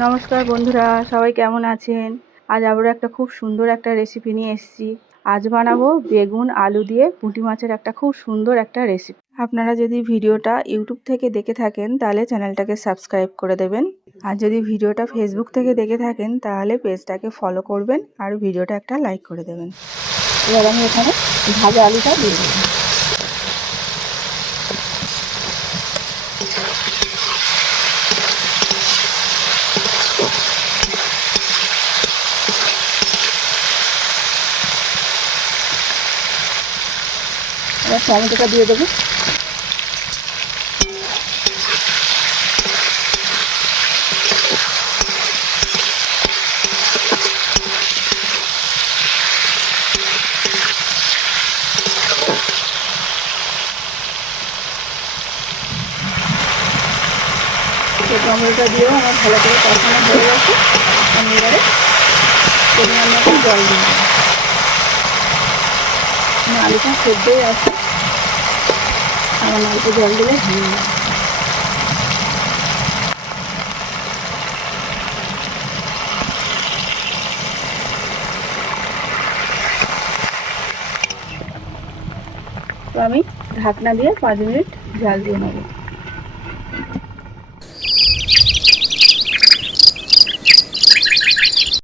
নমস্কার বন্ধুরা, সবাই কেমন আছেন? আজ আবারও একটা খুব সুন্দর একটা রেসিপি নিয়ে এসেছি। আজ বানাবো বেগুন আলু দিয়ে পুঁটি মাছের একটা খুব সুন্দর একটা রেসিপি। আপনারা যদি ভিডিওটা ইউটিউব থেকে দেখে থাকেন তাহলে চ্যানেলটাকে সাবস্ক্রাইব করে দেবেন। আর যদি ভিডিওটা ফেসবুক থেকে দেখে থাকেন তাহলে পেজটাকে ফলো করবেন আর ভিডিওটা একটা লাইক করে দেবেন। এবার আমি এখানে ভাজা আলুটা দিয়ে দেবো। এবার টমেটোটা দিয়ে দেবো। টমেটোটা দিয়েও আমার ভালো করে কষানো হয়ে গেছে। আমি এবারে পরিমাণ মতো জল দিয়ে দেবো। আলুটা সেদ্ধই আছে, আমার অল্প জল দিলে হয়ে যাবে। তো আমি ঢাকনা দিয়ে 5 মিনিট জাল দিয়ে নেব।